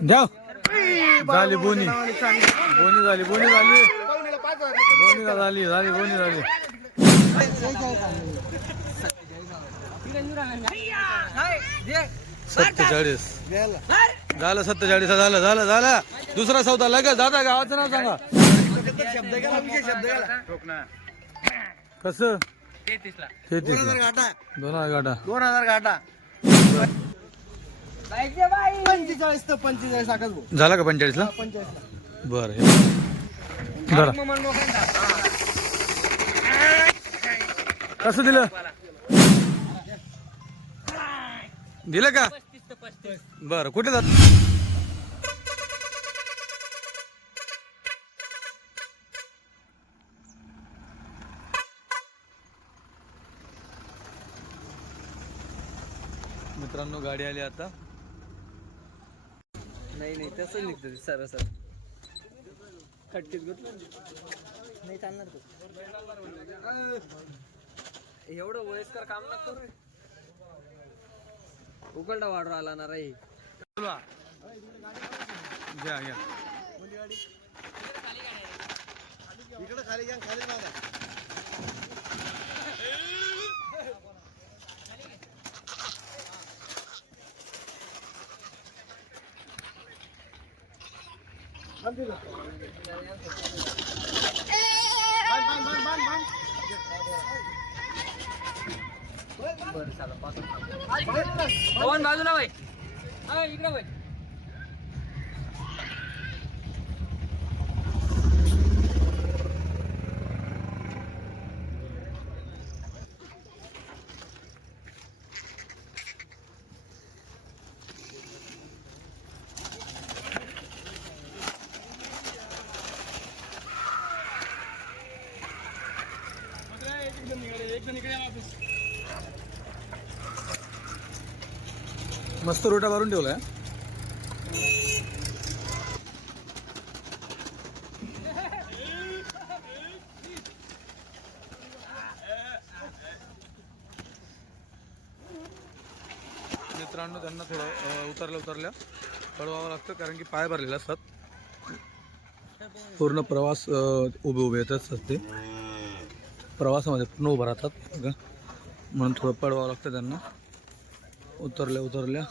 द्या झाली बोनी. बोनी झाली बोनी झाली. बोनी झाली झाली बोनी झाली. सत्तेचाळीस. झालं सत्तेचाळीस झालं झालं झालं. दुसरा सौदा लगेच. दादा गावाचं नाव सांगा. कसं? तेहतीस दोन हजार घाटा. दोन हजार गाठा दोन हजार घाटा. पंचेचाळीस तर पंचेचाळीस आकाश भाऊ झाला का पंचेचाळीसला? पंचेचाळीस बरं. जरा कसं दिलं? दिलं का? बरं कुठे जात? मित्रांनो गाडी आली आता. नाही नाही तसं निघतं सर सर खट्टीत घेतलं नाही चालणार तू. एवढं वयस्कर काम न करू रे. उकलडा वाढ आला ना रे. बोलवा. घ्या घ्या इकडे खाली घ्या खाली पवन बाजूला भाई हा इकडे भाई मस्त रोटा भरून ठेवलाय. मित्रांनो त्यांना थोडं उतरल्या उतरल्या. पळवावं लागतं कारण की पाय भरलेले असतात. पूर्ण प्रवास उभे उभे येत असतात ते प्रवासामध्ये पूर्ण उभं राहतात म्हणून थोडं पळवावं लागतं त्यांना. उतरल्या उतरल्या.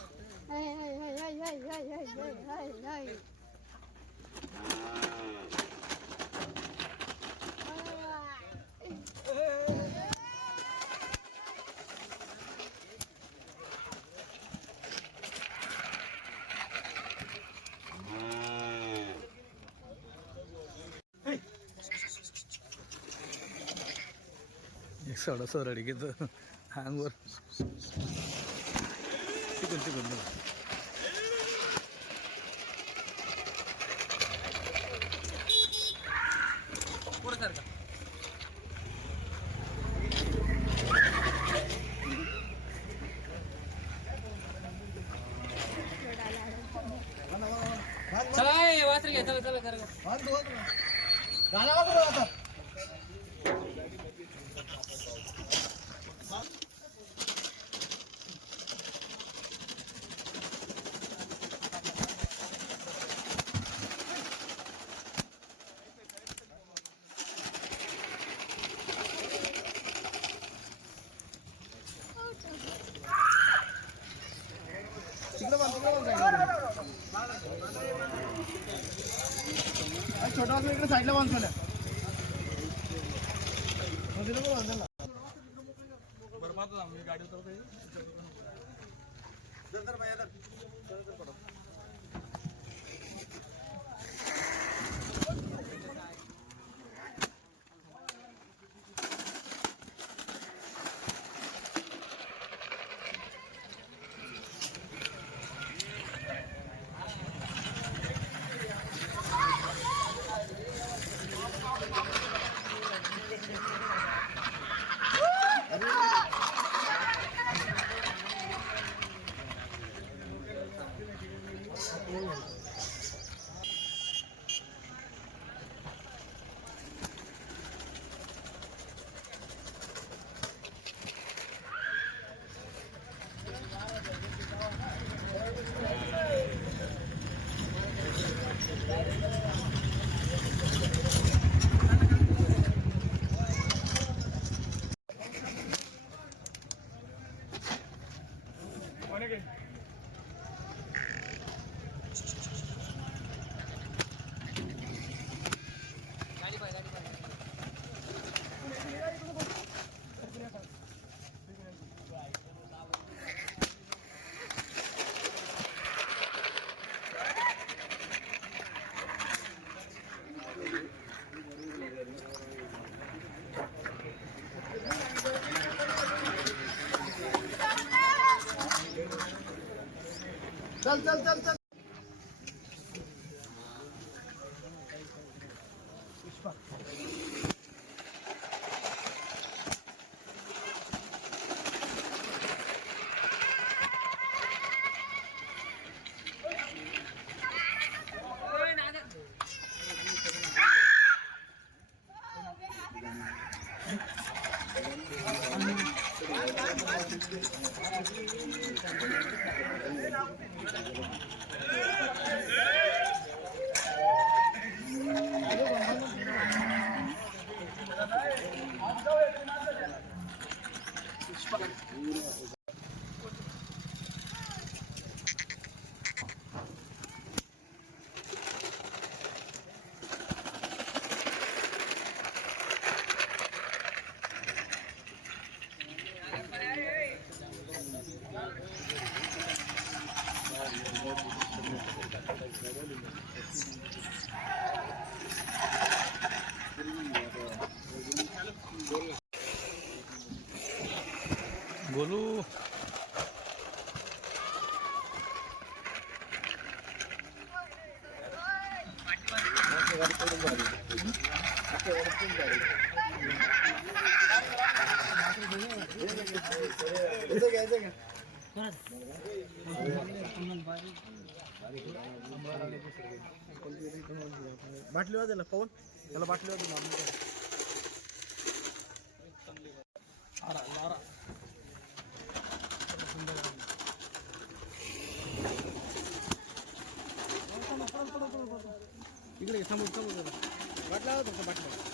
एक सडा सरडी घेतो अंगवर 跟这个没有。সাইডে বাঁধ চলে লাগে चल चल चल गोलू बाटली वाजायला पवन? त्याला बाटली वाजव थांबू थांबू बाटला होता बाटला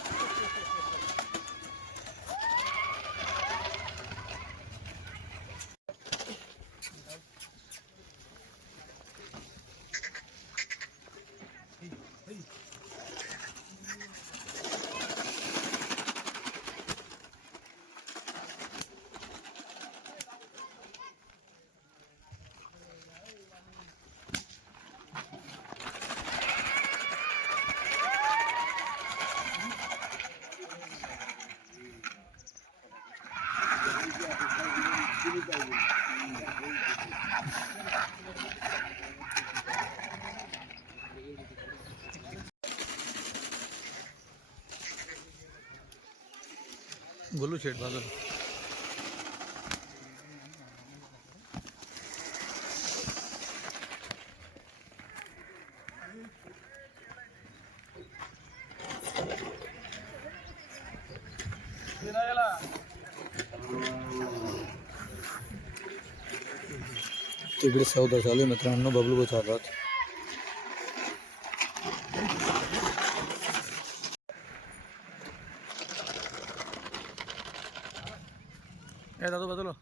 गोलू शेठ बाजूला तिकडे सौदा चालू आहे मित्रांनो. बबलू चालतात ए दादू बाजूला.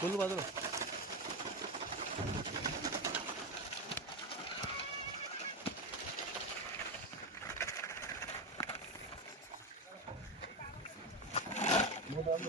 गोलू बाजूला.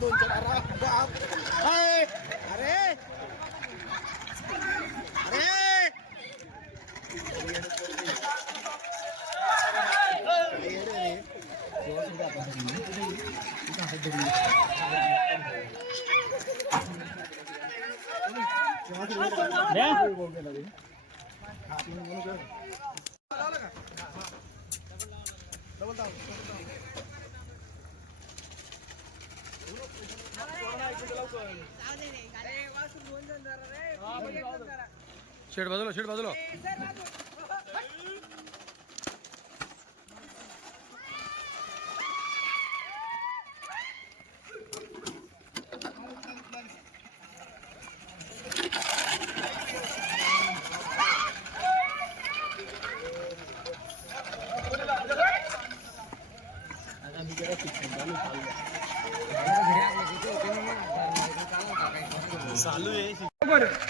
दोन चार अरे! अरे! अरे शेठ बाजूला शेठ बाजूला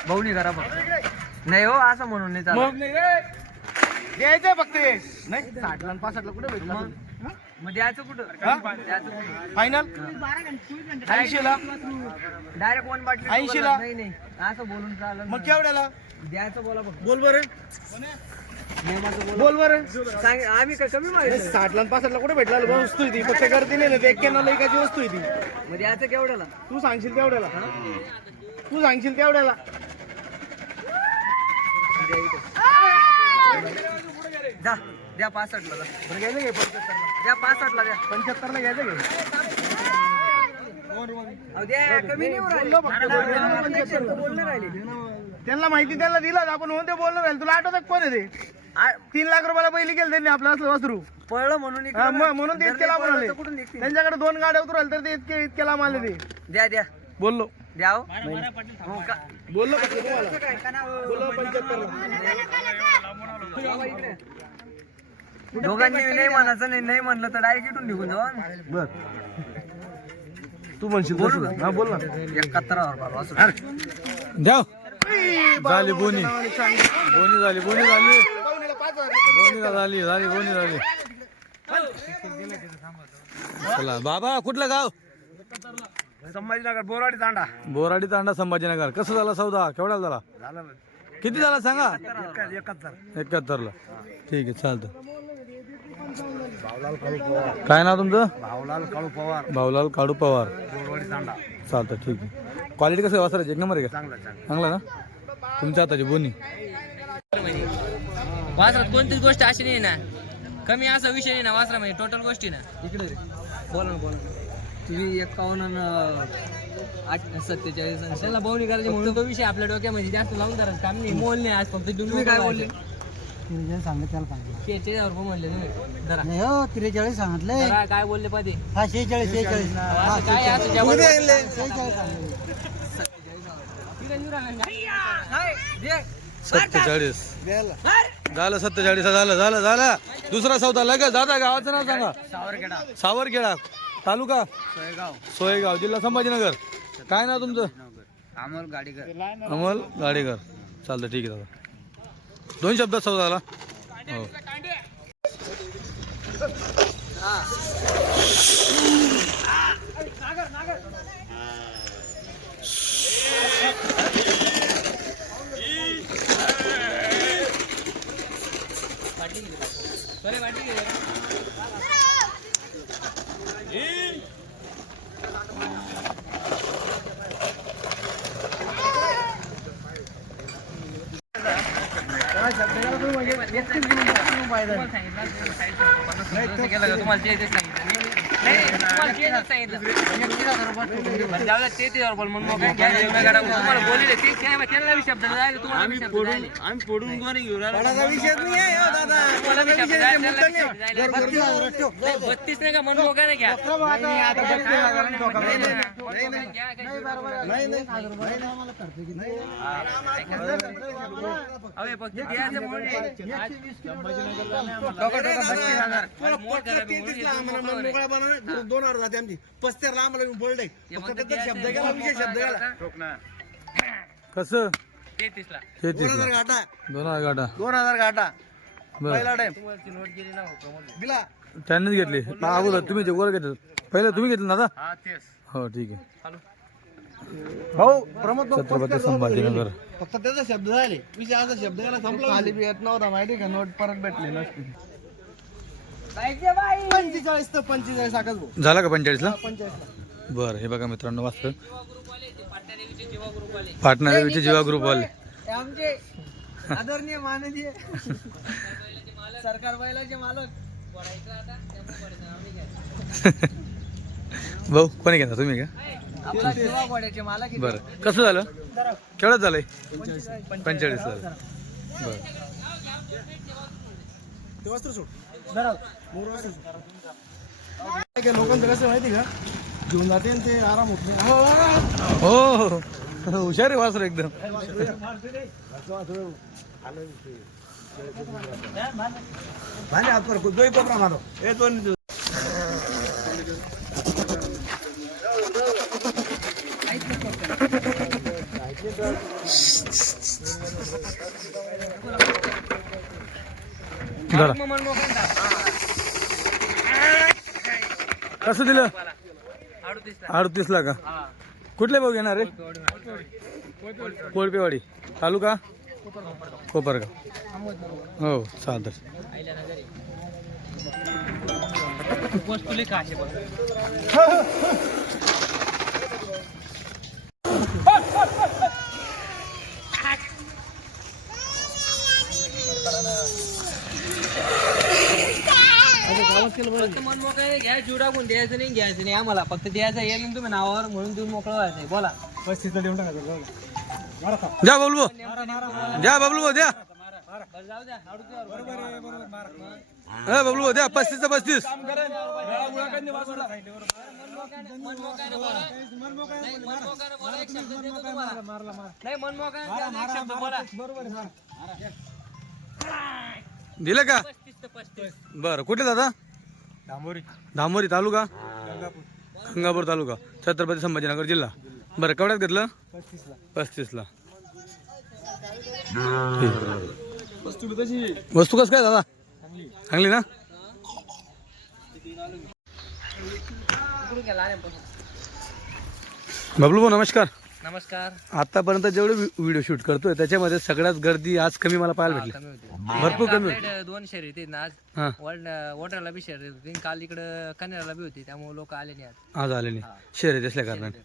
भाऊ करा फक्त नाही हो असं म्हणून नाही चालत. मग नाही रे. द्यायचंय फक्त हे. नाही. साठला पासष्टला कुठे भेटला मग? द्यायचं कुठं? द्यायचं कुठं? फायनल ऐंशीला डायरेक्ट वन बाटली ऐंशीला? नाही नाही. असं बोलून चाललं मग केवढ्याला? द्यायचं बोला फक्त. बोल बरं. नियमाचं बोला. बोल बरं. सांग आम्ही काय कमी माहिती साठला आणि पासष्टला कुठे भेटला? वस्तू आहे ती. फक्त गर्दी नाही ना. एक्क्याण्णवला एकाची वस्तू आहे ती. मग द्यायचं केवढ्याला? तू सांगशील तेवढ्याला. तू सांगशील तेवढ्याला. द्या द्या पासष्टला घ्यायचं घे पंच्याहत्तरला? द्या पासष्टला द्या. पंच्याहत्तरला घ्यायचं घे होऊन त्यांना माहिती त्यांना दिलं आपण म्हणून ते बोलणं राहील. तुला आठवत कोण आहे ते? तीन लाख रुपयाला पहिली केलं त्यांनी आपलं असलं वासरू. पळलं म्हणून म्हणून ते इतके निघतील? त्यांच्याकडे दोन गाड्या उतरवल्या तर ते इतके इतके लांब आले ते. द्या द्या. बोललो. द्या हो. बोललो. दोघांनी नाही म्हणायचं नाही नाही म्हणलं तर डायरेक्ट इथून निघून जाऊ. बर. तू म्हणशील बोलू. हा बोल ना. एकाहत्तरावर बाबा असं. द्या झाली बोनी. बोनी झाली बोनी झाली. बोनी झाली झाली बोनी झाली. चला बाबा कुठलं गाव? संभाजीनगर बोराडी तांडा. बोराडी तांडा संभाजीनगर. कसं झाला सौदा? केवढा झाला? झालं किती झाला सांगा? एकाहत्तर एकाहत्तरला. ठीक आहे चालतं. काय नाव तुमचं? भावलाल काळू पवार. भाऊलाल काळू पवार. बोरवाडी तांडा. चालतं ठीक आहे. क्वालिटी कसं आहे? वासराची? एक नंबर आहे का? चांगला चांगला. चांगला ना? तुमच्या हाताची बोनी. वासरात कोणतीच गोष्ट अशी नाही ना. कमी असा विषय नाही ना वासरामध्ये टोटल गोष्टी ना. इकडे रे. बोला ना बोला ना. तुम्ही एकावन्न सत्तेचाळीस त्याला बोवणी करायची म्हणून तो विषय आपल्या डोक्यामध्ये जास्त लावून करायचं काम नाही मोल नाही आज फक्त तुम्ही काय बोलले? म्हणले तुम्ही. नाही हो त्रेचाळीस सांगितले. जरा काय बोलले पाहिजे हा शेहेचाळीस शेहेचाळीस. काय असं जेवण? शेहेचाळीस सांगितले. सत्तेचाळीस. झालं सत्तेचाळीस झालं झालं झालं. दुसरा सौदा लगेच दादा गावाचं नाव सांगा. सावरखेडा. सावरखेडा. तालुका? सोयगाव. सोयगाव जिल्हा संभाजीनगर. काय नाव तुमचं? अमोल गाडीकर. अमोल गाडेकर. चालतं ठीक आहे दादा. दोन शब्दात सौदा झाला. हो. तुम्हाला ते तेच सांगितलं नाही, नाही, तुम्हाला ते तेच सांगितलं बरं, जाऊ द्या, ते ते रुपये म्हणून मग काय घ्या, एवढ्या गाड्या तुम्हाला बोलले ते त्या- त्यांना बी शब्द द्यायला, तुम्हाला बी शब्द द्यायला. आम्ही पडून कोणी घेऊन विषय नाही हो बत्तीस नाही का म्हणून मोका नाही घ्या हे दोन हजार जाते आमची पस्त्याला आम्हाला बोलडे शब्द गेला विषय शब्द गेला कसं दोन तेहतीस हजार घाटा दोन हजार गाठा दोन हजार घाटा बरं पहिला टाइम दिला त्यांनीच घेतली अगोदर तुम्ही जे वर घेतलं पहिलं तुम्ही घेतलं ना दादा हा हो ठीक आहे. भाऊ प्रमोद छत्रपती संभाजीनगर. फक्त त्याचा शब्द झाले. विषय असा शब्द गेला संपला खाली बी येत नव्हता माहिती का? नोट परत भेटले नसते. पंचेचाळीस तर पंचेचाळीस आकाश भाऊ. झाला का पंचेचाळीसला? पंचेचाळीस बरं हे बघा मित्रांनो वाचतं पाटणा देवीचे जीवा ग्रुप वाले हे आमचे आदरणीय माननीय सरकार बैलाचे मालक. भाऊ कोणी घेणार तुम्ही का. बरं. कसं झालं? केवढं झालंय? पंचेचाळीस. झालं. बरं. ते लोकांचं कसं माहिती का? घेऊन जाते ते आराम होत हो, हो, हो. हो. हुशार आहे वासर एकदम. भाने हात पर दोई कोपरा मारो ए दोन झाला मग मन मोकळं कसं दिलं? अडतीसला अडतीसला का? कुठले भाऊ घेणार रे? कोळपेवाडी. तालुका? कोपरगाव. हो चालतं फक्त मन मोकळं घ्या जीव टाकून द्यायचं नाही घ्यायचं नाही आम्हाला. फक्त द्यायचं येईल ना तुम्ही नावावर म्हणून तुम्ही मोकळं व्हायचंय बोला. पस्तीसला देऊन टाकायचं जाऊ दे. मारा खा. द्या बबलू. भाऊ. द्या बबलू भाऊ, द्या. बरं जाऊ द्या. अडतीस ए बबलू भाऊ, द्या. पस्तीसचा पस्तीस. नाही मनमोकळं एक शब्द बोला. दिलं का? पस्तीस ते पस्तीस. बरं कुठे दादा? धामोरी. तालुका? गंगापूर तालुका. छत्रपती संभाजीनगर जिल्हा. बरं केवढ्यात घेतलं? पस्तीसला. वस्तू कसं काय दादा? चांगली ना. बबलू भाऊ नमस्कार. नमस्कार. आतापर्यंत जेवढे व्हिडिओ शूट करतोय त्याच्यामध्ये सगळ्यात गर्दी आज कमी मला पाहायला भेटली. कमी होती. भरपूर कमी होती. आपल्याकडे दोन आहेत ना आज. हा. वर्ल्ड वॉटरला बी शर्यत होती. काल इकडं कन्याला बी होती त्यामुळे लोक आले नाही आज. आज आले नाही. शर्यत असल्या कारणाने.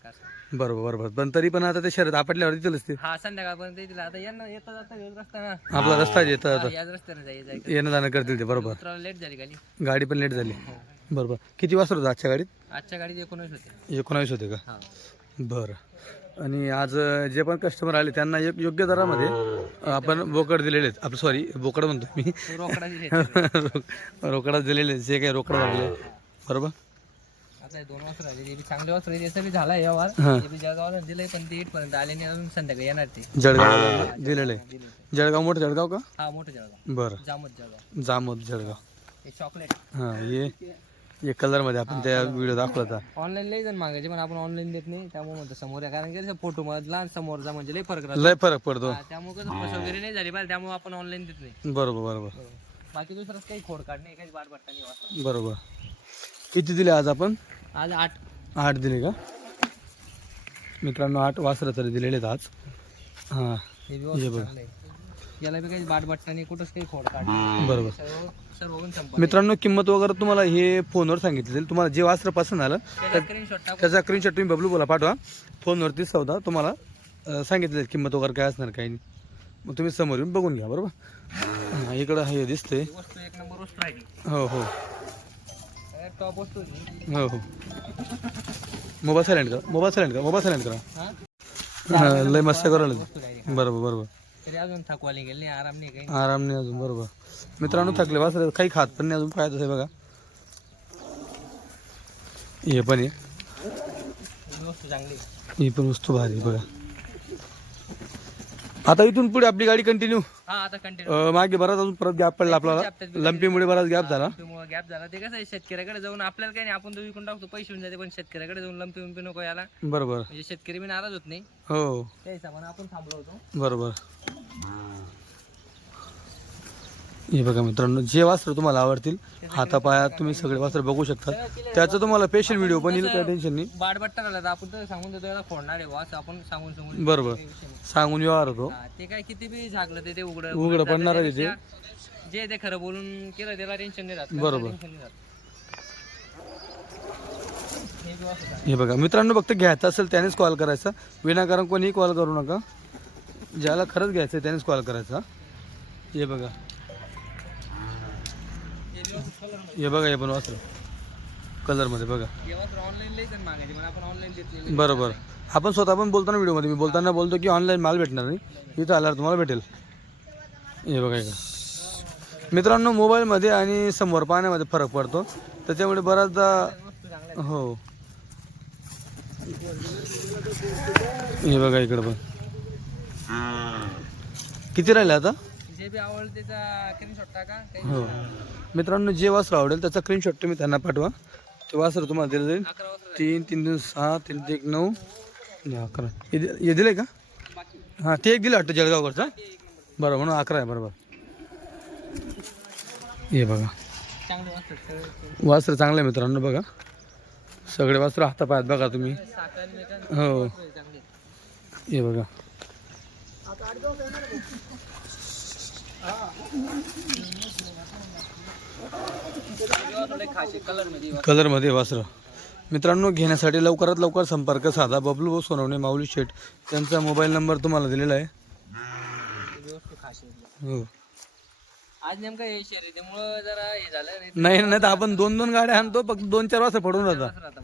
बरोबर बरोबर. पण तरी पण आता ते शर्यत आपटल्यावर येतीलच ते हा संध्याकाळपर्यंत येतील. आता यांना येता जाता घेऊन रस्ता ना आपला रस्ता येतं हा, याच रस्त्याने जायचं जायचं येणं जाणं करतील ते बरोबर. उतरायला लेट झाली खाली गाडी पण लेट झाली. बरोबर. किती वाजता होतं आजच्या गाडीत? आजच्या गाडीत एकोणीस होते. एकोणावीस होते का? हा. बरं. आणि आज जे पण कस्टमर आले त्यांना एक योग्य दरामध्ये अं, आपण बोकड दिलेले आहेत. आपलं सॉरी बोकड म्हणतो मी. रोकडा दिलेले जे काही रोकड झालेले बरोबर? आता हे दोन वाजता राहिले. ते बी चांगले वाजता राहिले त्याचा बी झाला व्यवहार. हा. ते बी जळगावला दिलंय पण ते आले नाही. अजून संध्याकाळी येणार ते. जळगाव दिलेले. आहे. जळगाव मोठं जळगाव का? हा मोठं जळगाव. बरं. जामत जळगाव. जामोद जळगाव. हे चॉकलेट हां हे. एक कलरमध्ये आपण त्या व्हिडिओ दाखवला होता. ऑनलाईन लई जण मागायचे पण आपण ऑनलाईन देत नाही. त्यामुळे म्हणतो समोर आहे कारण की फोटो मधला आणि समोरचा म्हणजे लई फरक राहतो. लय फरक पडतो. हा, त्यामुळे कसं फस वगैरे नाही झाली पाहिजे त्यामुळे आपण ऑनलाईन देत नाही. बरोबर बरोबर. बाकी दुसरंच काही खोड काढणे काही बाट बट्टा नाही. वाटत. बरोबर. किती दिले आज आपण? आज आठ. आठ दिले का? मित्रांनो आठ वासरं तरी दिलेले आहेत आज. हां. हे बी वस्तू चांगलं आहे. याला बी काही कुठंच काही खोड बरोबर सर्व सर्व गुण संपन्न मित्रांनो किंमत वगैरे तुम्हाला हे फोनवर सांगितली जाईल तुम्हाला जे वास्त्र पसंत आलं त्याचा स्क्रीनशॉट टाकू त्याचा स्क्रीनशॉट तुम्ही बबलू बोला पाठवा. फोनवरती सौदा तुम्हाला अं, सांगितलं जाईल किंमत वगैरे काय असणार काही नाही. मग तुम्ही समोर येऊन बघून घ्या बरोबर? हां इकडं हे दिसतंय. ही वस्तू एक नंबर वस्तू राहिली हो. हो सगळ्यात टॉप वस्तू होती. हो. हो मोबाईल सायलेंट करा मोबाईल सायलेंट करा मोबाईल सायलेंट करा. लय मस्त करायला वस्तू राहिली बरोबर बरोबर. तरी अजून थकवाले गेले नाही आराम नाही काही. आराम नाही अजून बरोबर. मित्रांनो थकले बस काही खात पण नाही अजून काय तसं बघा. हे पण आहे. ही वस्तू चांगली. ही पण वस्तू भारी आहे बघा. आता इथून पुढे आपली गाडी कंटिन्यू हा आता कंटिन्यू मागे बराच अजून परत गॅप पडला आपल्याला. लंपीमुळे बराच गॅप झाला. त्यामुळे गॅप झाला. ते कसं आहे शेतकऱ्याकडे जाऊन आपल्याला काही नाही आपण तो विकून टाकतो पैसे होऊन जाते पण शेतकऱ्याकडे जाऊन लंपी उंपी नको याला बरोबर. म्हणजे शेतकरी बी नाराज होत नाही. हो. त्या हिशोबाने आपण थांबलो होतो. बरोबर. हे बघा मित्रांनो जे वस्त्र तुम्हाला आवडतील हातापायात तुम्ही सगळे वस्त्र बघू शकता. त्याचं तुम्हाला स्पेशल व्हिडिओ पण येईल काय टेन्शन नाही. बाडबट्टा झाला तर आपण तर सांगून देतो याला फोडणार आहे वास आपण सांगून सांगून बरोबर. सांगून व्यवहार होतो. हा, ते काय किती बी झाकलं ते ते उघड उघडं पडणार आहे ते. जे ते खरं बोलून केलं त्याला टेन्शन नाही राहत. बरोबर. टेन्शन नाही राहत. हे बी. हे बघा मित्रांनो फक्त घ्यायचं असेल त्यानेच कॉल करायचा. विनाकारण कोणीही कॉल करू नका. ज्याला खरंच घ्यायचं आहे त्यानेच कॉल करायचा. हे बघा. हे बघा हे पण वाचलं कलरमध्ये बघा. आपण बरोबर. आपण स्वतः पण बोलताना व्हिडिओमध्ये. मी बोलताना बोलतो की ऑनलाईन माल भेटणार नाही. इथं आल्यावर तुम्हाला भेटेल. हे बघा का मित्रांनो मोबाईलमध्ये आणि समोर पाण्यामध्ये फरक पडतो. त्याच्यामुळे बराचदा हो. हे बघा इकडं पण. किती राहिले आता? जे बी आवडलं त्याचा स्क्रीनशॉट टाका काही हो. मित्रांनो जे वासर आवडेल त्याचा स्क्रीनशॉट तुम्ही त्यांना पाठवा. ते वासर तुम्हाला दिलं जाईल. अकरा वाजता तीन तीन दोन सहा तीन एक नऊ. आणि अकरा. हे दि- हे दिले का? हां ते एक दिलं वाटतं जळगावकडचा बरं म्हणून अकरा आहे बरोबर. हे बघा. चांगले वासर चांगलं आहे मित्रांनो बघा. सगळे वासर हातापायात बघा तुम्ही. हो. हे बघा. कलरमध्ये वासर मित्रांनो घेण्यासाठी लवकरात लवकर संपर्क साधा. बबलू व सोनवणे माऊली शेठ त्यांचा मोबाईल नंबर तुम्हाला दिलेला आहे. हो. आज नेमकं हे शर्यतीमुळं जरा हे झालं नाही नाही नाही तर आपण दोन दोन गाड्या आणतो फक्त दोन चार वाजता पडून राहतात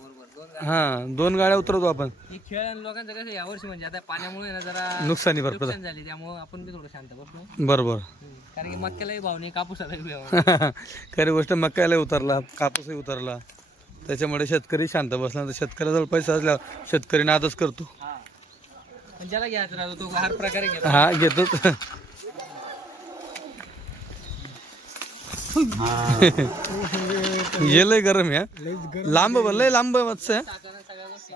हा दोन गाड्या उतरवतो आपण. ही खेळ आणि लोकांचं कसं यावर्षी म्हणजे आता पाण्यामुळे ना जरा नुकसानी भरपूर. नुकसान झाली त्यामुळं आपण बी थोडं शांत बसलो बरोबर. कारण की मक्यालाही भाव नाही कापूसालाही भाव नाही. खरी गोष्ट मकायला उतरला कापूसही उतरला. त्याच्यामुळे शेतकरी शांत बसला. तर शेतकऱ्याजवळ पैसा असल्यावर शेतकरी नादच करतो. हा. पण ज्याला घ्यायचं राहतो तो हर प्रकारे घेतो. हा घेतोच ये लय गरम या. लांब लय लांब मत्स्य गोष्टी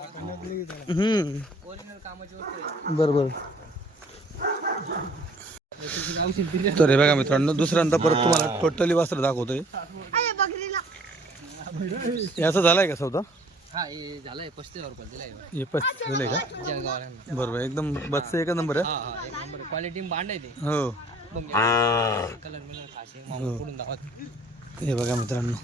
हम्म. ओरिजिनल कामाची वस्तू आहे बरोबर तर हे बघा मित्रांनो दुसऱ्यांदा परत तुम्हाला टोटली वस्त्र दाखवतोय. याचा झालाय का सौदा? हा हे झालंय पस्तीस हे पस्तीस का? बरोबर एकदम बसचं एक नंबर आहे. हा हा एक नंबर क्वालिटी बांड आहे ते. हो. दाखवत. हे बघा मित्रांनो.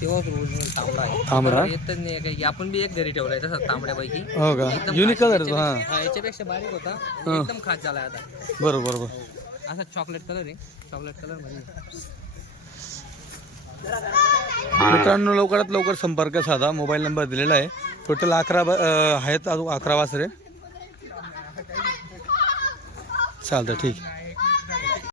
तेव्हाच ओरिजिनल तांबडा आहे. तांबडा? येतच नाही काही. आपण बी एक घरी ठेवलाय तसा तांबड्यापैकी. हो का? युनिक कलर तो, हा. याच्यापेक्षा बारीक होता. एकदम खास झाला आता. बरोबर बरोबर. असा चॉकलेट कलर आहे. चॉकलेट कलरमध्ये मित्रांनो लवकरात लवकर संपर्क साधा. मोबाईल नंबर दिलेला आहे. टोटल अकरा ब- अं, आहेत अजून अकरा वासरे चालतं ठीक. आहे